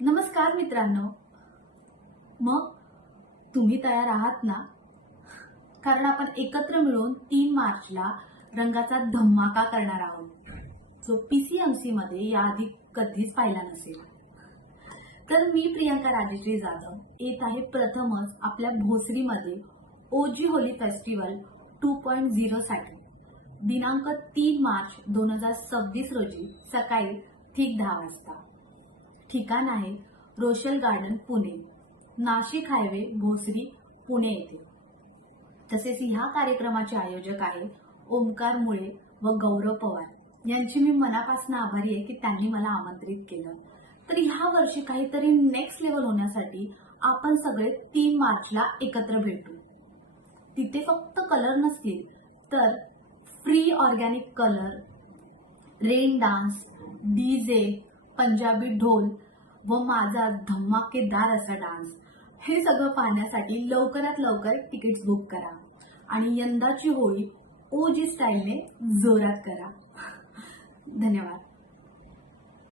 नमस्कार मित्रांनो. मग तुम्ही तयार आहात ना? कारण आपण एकत्र मिळून 3 मार्चला रंगाचा धमाका करणार आहोत, जो पीसीएमसी मध्ये याआधी कधीच पाहिला नसेल. तर मी प्रियंका राजेश्री जाधव येत आहे प्रथमच आपल्या भोसरीमध्ये ओजी होली फेस्टिवल 2.0 साठी दिनांक 3 मार्च 2026 रोजी सकाळी ठीक 10 वाजता. ठिकाण आहे रोशल गार्डन पुणे, नाशिक हायवे भोसरी पुणे येथे. तसेच ह्या कार्यक्रमाचे आयोजक आहे ओमकार मुळे व गौरव पवार यांची मी मनापासून आभारी आहे की त्यांनी मला आमंत्रित केलं. तर ह्या वर्षी काहीतरी नेक्स्ट लेवल होण्यासाठी आपण सगळे 3 मार्चला एकत्र भेटू. तिथे फक्त कलर नसतील तर free organic colour, rain dance, DJ, Punjabi ढोल व माझा धमाकेदार असा डान्स, हे सगळं पाहण्यासाठी लवकरात लवकर तिकीट्स बुक करा आणि यंदाची होळी ओजी स्टाईलने जोरात करा. धन्यवाद.